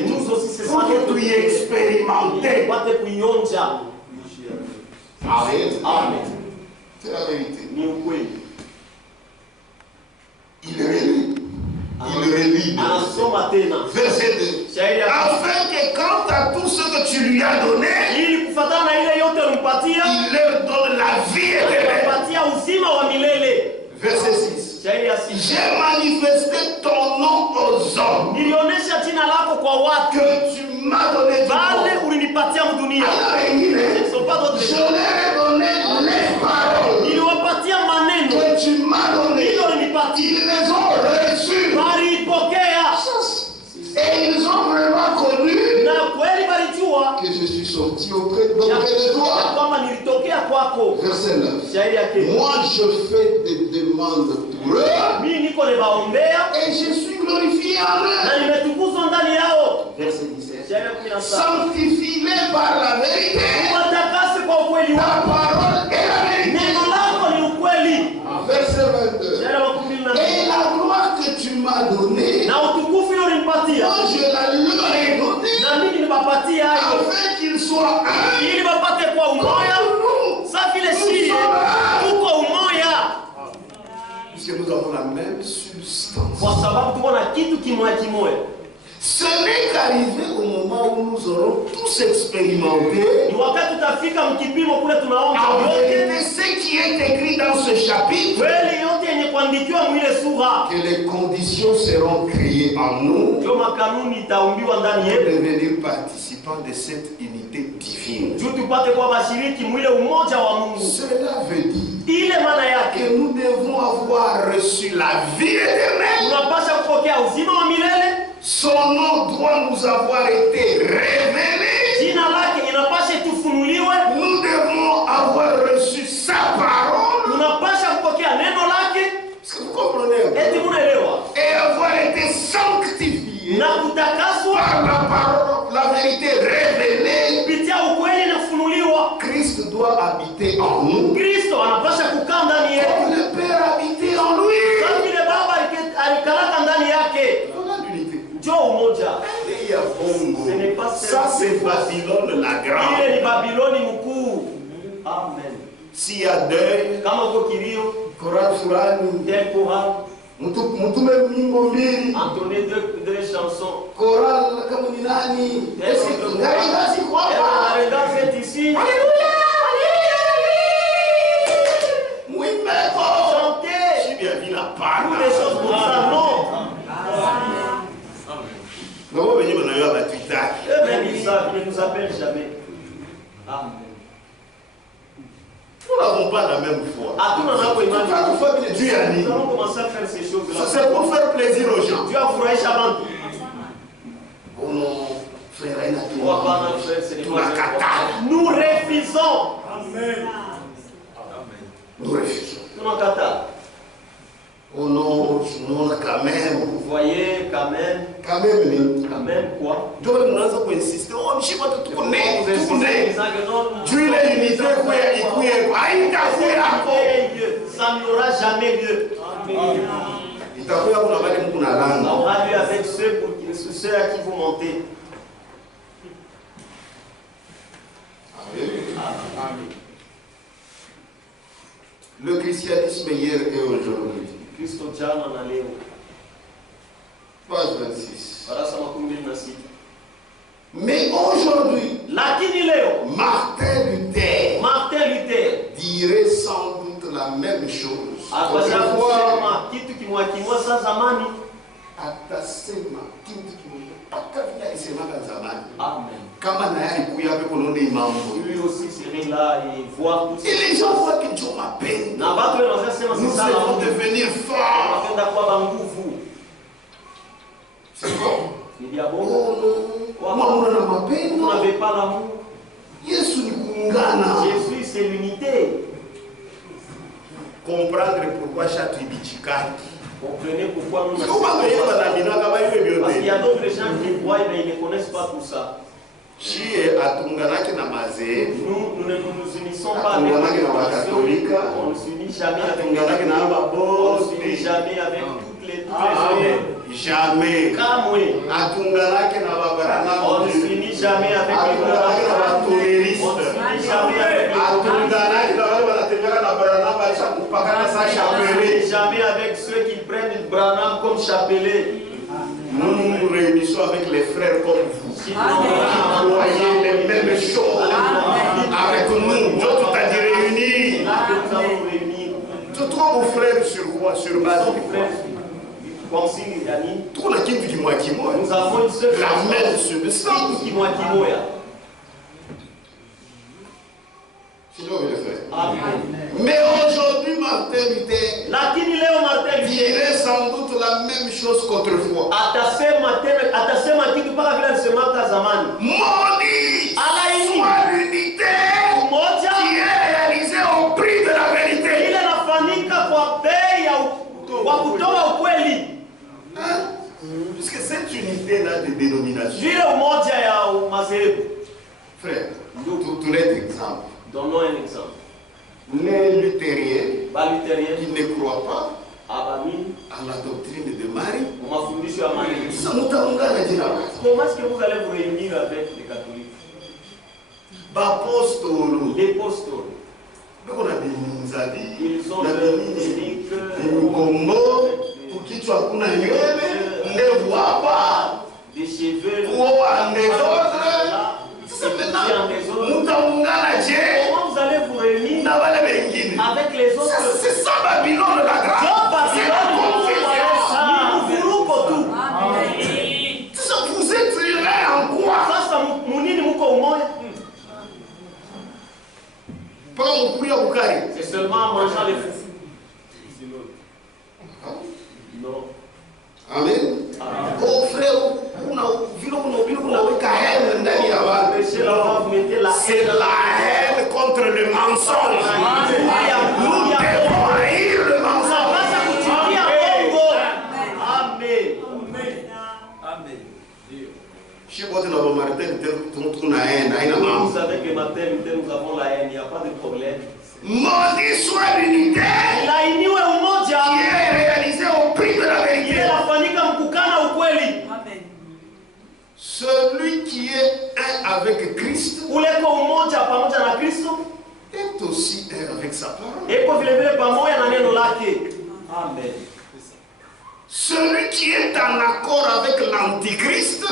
Nous aussi, c'est ça que tu y expérimenter. Amen. C'est la vérité. Il relit. Verset 2. afin que quant à tout ce que tu lui as donné, il leur donne la vie éternelle. Verset 6. J'ai manifesté ton nom aux hommes que tu m'as donné du monde. Je leur ai donné les paroles que tu m'as donné. Ils les ont reçus. Et ils ont vraiment connu que je suis sorti auprès de toi. Verset 9. Moi je fais des demandes pour eux. Et je suis glorifié en eux. Verset 17. Sanctifie-les par la vérité. Ta parole est la vérité. Verset 22. Et la gloire que tu m'as donnée, moi je la leur ai donnée, afin qu'ils soient un. Puisque nous avons la même substance. Ce n'est qu'arrivé au moment où nous aurons tous expérimenté ce qui est écrit dans ce chapitre, que les conditions seront créées en nous pour devenir participants de cette unité divine. Cela veut dire que nous devons avoir reçu la vie éternelle. Son nom doit nous avoir été révélé. Nous devons avoir reçu sa parole. Est-ce que vous comprenez? Et avoir été sanctifié par la parole, la vérité révélée. Christ doit habiter en nous. Comme le Père habiter en lui. Ça c'est Babylone la grande. Amen. S'il y a deuil, Koran Furani, Mutume Mimbo Mbili, entonner deux chansons. Koran Kamuninani. Est-ce que vous avez quoi? La redance est ici. Alléluia, alléluia. Oui, mais chanter. J'ai bien vu la parole. Toutes les choses pour ça, non. Non, mais il y a un Twitter. Même ils savent, ils ne nous appellent jamais. Amen. Nous n'avons pas la même foi. Nous allons commencer à faire ces choses-là. C'est pour faire plaisir aux gens. Dieu a fourré Chaban. Oh non, frère, nous refusons. Amen. Nous refusons. Nous en Qatar. Oh non, non, quand même. Vous voyez, quand même. Quand même, quand même quoi? Dieu nous a insisté. Oh, je sais pas tout connaître. Dieu est l'unité. Ça n'aura jamais lieu. Il t'a fait on aura lieu avec ceux à qui vous montez. Amen. Le christianisme hier et aujourd'hui. Kristo jana na leo. Page 26. Barasa makumi mbili na sita. Mais aujourd'hui, lakini leo, Martin Luther dirait sans doute la même chose. Atasema kitu kimwa sa zamani. Atasema kitu kimwa akavia isemaka zamani. Amen. Kama na yali kuya pe kolone mambo. Lui aussi serait là et voir tout ça. Et les gens voient que Dieu m'appelle. Na watu wanasema nous allons devenir forts. Tunapenda kuwa banguvu. C'est bon. Il y a bon. Oh non. Vous n'avez pas l'amour. Jésus c'est l'unité. Comprendre pourquoi chaque tribichikaki. Comprenez pourquoi nous parce qu'il y a d'autres gens qui voient mais ils ne connaissent pas tout ça. Nous ne nous unissons pas avec les catholiques. On ne s'unit jamais avec les catholiques. On ne s'unit jamais avec toutes les jamais. On ne s'unit jamais avec les touristes. On ne s'unit jamais avec jamais avec ceux qui prennent le Branham comme chapelet. Nous nous réunissons avec les frères comme vous. Qui voyez les mêmes choses avec nous. D'autres t'as dit réunis. Tu trouves vos frères sur quoi? Sur base de quoi? Tout le monde qui moi. Nous avons une seule la même substance. Mais aujourd'hui, Martin Luther dirait sans doute la même chose qu'autrefois. Maudit soit l'unité qui est réalisée au prix de la vérité. Puisque cette unité-là de dénomination. Frère, tout exemple. Donnons un exemple. Les luthériens qui ne croient pas à la doctrine de Marie. Comment est-ce que vous allez vous réunir avec les catholiques? Les apôtres. Ils ont des cheveux. Comment vous allez vous réunir avec les autres? C'est ça Babylone la grande. C'est la confusion. Vous êtes unis en quoi? C'est seulement en mangeant les fous. Non. Amen. Oh frère, c'est la haine contre le mensonge. Nous devons haïr le mensonge. Amen. Vous savez que Martin Luther, nous avons la haine, il n'y a pas de problème. Maudit soit l'unité qui est réalisée au prix de la vérité. Celui qui est un avec Christ est aussi un avec sa parole. Amen. Celui qui est en accord avec l'antichrist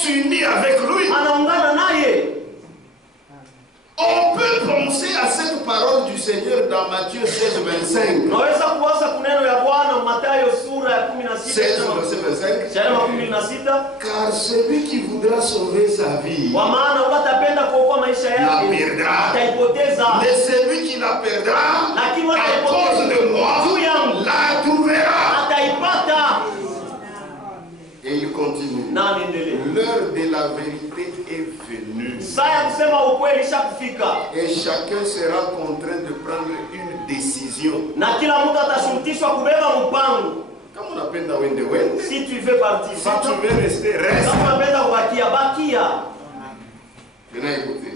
s'unit avec lui. On peut penser à cette parole du Seigneur dans Matthieu 16, 25. 16, verset 25. Car celui qui voudra sauver sa vie la perdra. Mais celui qui la perdra à cause de moi la trouvera. Et il continue. L'heure de la vérité est venue. Et chacun sera contraint de prendre une décision. Si tu veux partir, si tu veux rester, reste. Venez écouter.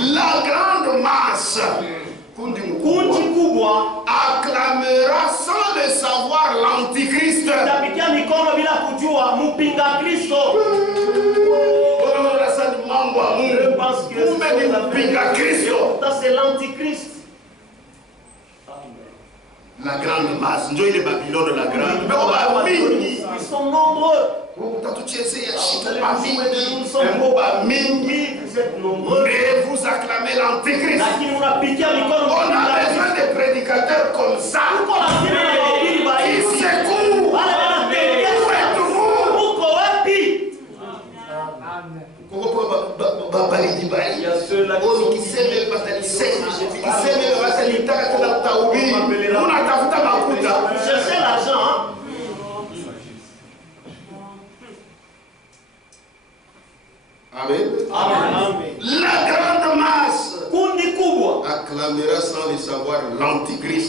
La grande masse acclamera sans le savoir l'antichrist. C'est l'antichrist. La grande masse, nous les Babylone la grande. Ils sont nombreux. Mais vous acclamez l'antichrist. On a besoin de prédicateurs comme ça. Qui secouent. Il y a ceux-là qui cherchaient l'argent. Amen. Amen. La grande masse acclamera sans le savoir l'antichrist.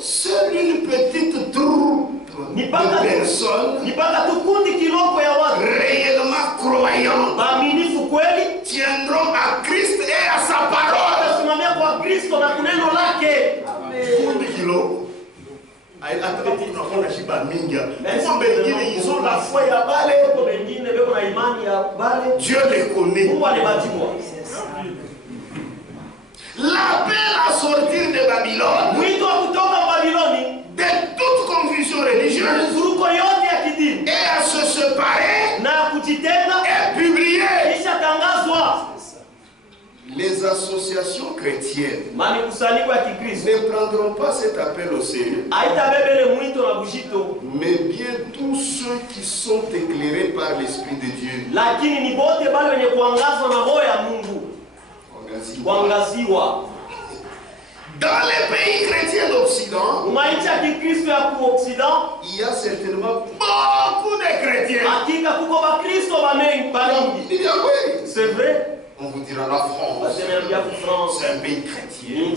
Seule une petite troupe de personnes réellement croyantes tiendront à Christ et à sa parole. Ils ont la foi à Balé. Dieu les connaît. L'appel à sortir de Babylone, de Les associations chrétiennes Manikusanyiko ya Kikristo ne prendront pas cet appel au sérieux. haitabebele mwito na bushito, Mais bien tous ceux qui sont éclairés par l'Esprit de Dieu. lakini ni bote bale wenye kuangazwa na roho ya Mungu. Kuangaziwa. Dans les pays chrétiens d'Occident, Maisha ya Kikristo ya Occident, il y a certainement beaucoup de chrétiens. hakika kuko bakristo bamingi. C'est vrai. On vous dira la France, c'est un pays chrétien.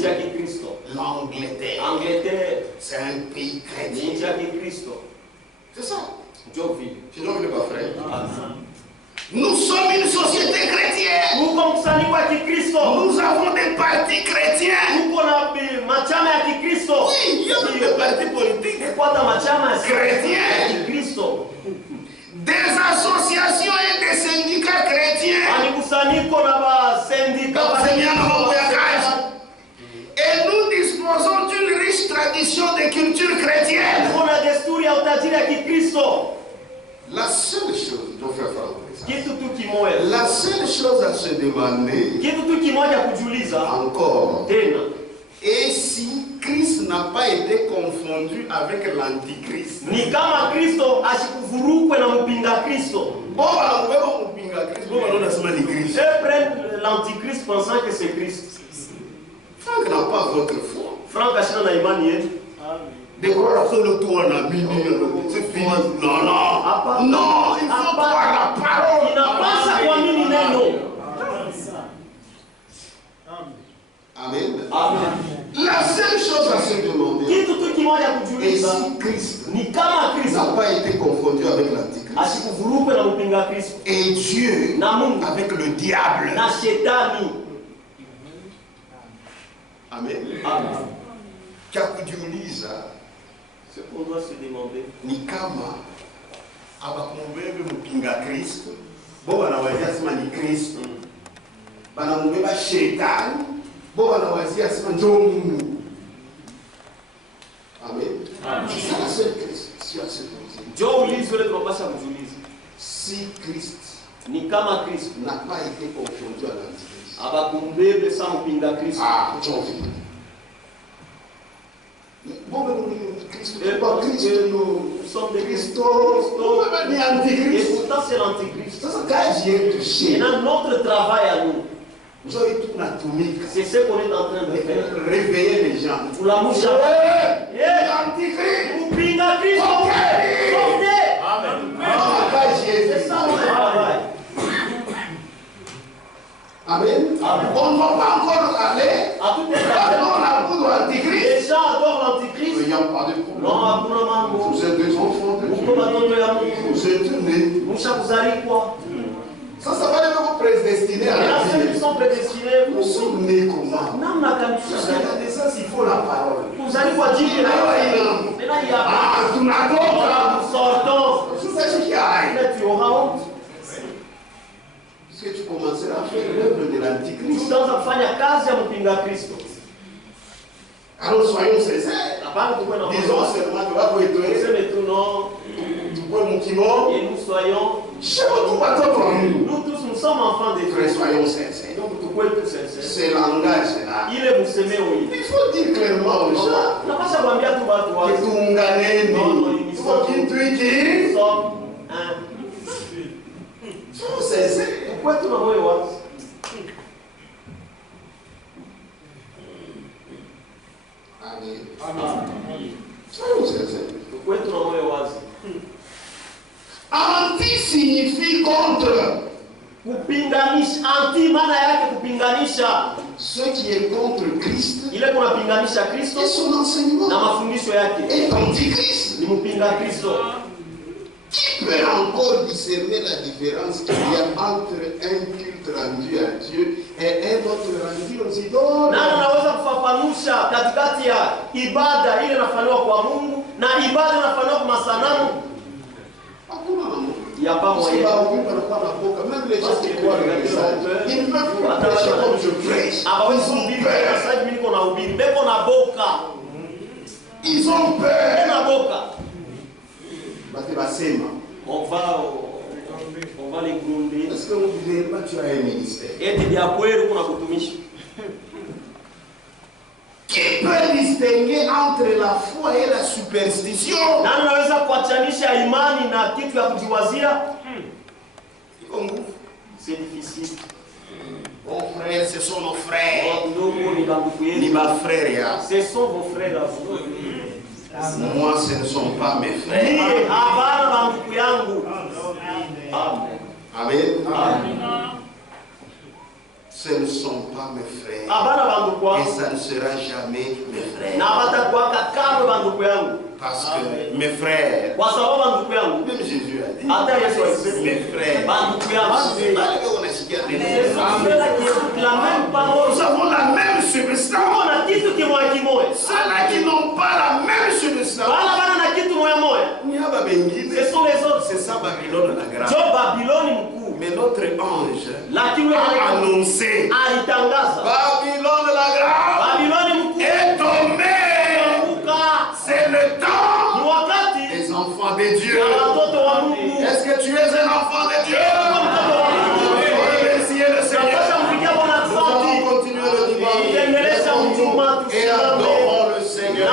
L'Angleterre, c'est un pays chrétien. C'est ça. Tu n'en veux pas, frère. Nous sommes une société chrétienne. Nous avons des partis chrétiens. Oui, il y a même des partis politiques chrétiens. Des associations et des syndicats chrétiens. Et nous disposons d'une riche tradition de culture chrétienne. La seule chose, la seule chose à se demander encore, et si Christ n'a pas été confondu avec l'antichrist. Ni kama Kristo asikuvurukwe na mpinga Kristo. Eux prennent l'antichrist pensant que c'est Christ. Franck n'a pas votre foi. Franck ashina na imani yenu. De croire sur le toit na mini, c'est fini. Non, non. Non, il faut croire la parole. Inapasa kuamini neno. Amen. Amen. La seule chose à se demander, kitu tu kimoja kujiuliza, si Christ ni kama Kristo n'a pas été confondu avec l'antichrist, asikuvurukwe na mpinga Kristo, et Dieu na Mungu avec le diable, na shetani. Amen. Amen. Kakujiuliza, ce qu'on doit se demander, ni kama abakumbebe mpinga Kristo, bo wanawazia sema ni Kristo, banamubeba shetani, bo wanawazia sema ndio Mungu. Amen. C'est ça la seule question à se poser. Ndio ulizo ile tunapaswa kujiuliza. Si Christ ni kama Kristo n'a pas été confondu à l'antichrist, abakumbebe sa mpinga Kristo. Ah, Dieu. Bon, Christ, nous sommes des Christos, et pourtant c'est l'antichrist. C'est notre travail à nous. C'est ce qu'on est en train de faire. Réveiller les gens. Pour la mouche. L'antichrist. Vous mpinga Kristo. Sortez. Amen. C'est ça notre travail. Amen. On ne va pas encore aller dans la boue de l'antichrist. Les gens adorent l'antichrist. Il n'y a pas de problème. Non, vous êtes des enfants de Dieu. Vous êtes nés. Ça va être prédestiné à la vie. Ils sont prédestinés. Nous sommes nés comment? Parce qu'il y a des sens, il faut la parole. Vous allez voir dire. Maintenant, il y a. Ah, tu n'as pas. Nous sortons. C'est ça qui aille. Mais tu auras honte. Parce que tu commenceras à faire l'œuvre de l'antichrist. Tutaanza kufanya kazi ya mpinga Kristo. Alors soyons sincères. Disons seulement que va vous étonner. Sema tu non. Et nous soyons. Nous tous nous sommes enfants de Dieu. Soyons sincères. Donc tu peux être sincère. C'est langage là. Il est musemé oui. Il faut dire clairement aux gens. Napasha kuambia tu watu wao. Tuungane. Nous sommes un. Soyons sincères. Pourquoi tu n'as pas eu wazi? Amen. Soyons sincères. Pourquoi tu n'as pas eu wazi? Anti signifie contre. Kupinganisha. Anti maana yake kupinganisha. Ce qui est contre Christ. Ile kunapinganisha Kristo. Et son enseignement. Na mafundisho yake. Et antichrist. Ni mpinga Kristo. Qui peut encore discerner la différence qu'il y a entre un culte rendu à Dieu et un autre rendu aux idoles? Nani anaweza kufafanusha katikati ya ibada ile inafanywa kwa Mungu na ibada inafanywa kwa masanamu? Hakuna namna. Il n'y a pas moyen. Même les gens qui croient le message, ils ne peuvent pas prêcher comme je prêche. Ils ont peur. On va les gronder. Est-ce que vous ne voulez pas tu as un ministère? Qui peut distinguer entre la foi et la superstition? Nani anaweza kuachanisha imani na kitu ya kujiwazia? C'est difficile. Vos frères, ce sont nos frères. Ni ma frère. Ce sont vos frères. Moi, ce ne sont pas mes frères. Amen. Amen. Ce ne sont pas mes frères. Et ça ne sera jamais mes frères. Parce que mes frères, même Jésus a dit, mes frères, nous avons la même substance. Ceux-là qui n'ont pas la même substance, ce sont les autres. c'est ça Babylone la grande. Mais notre ange a annoncé Babylone la grande est tombée. C'est le temps des enfants de Dieu. Est-ce que tu es un enfant de Dieu? Remerciez le Seigneur. Nous allons continuer le dimanche et adorons le Seigneur.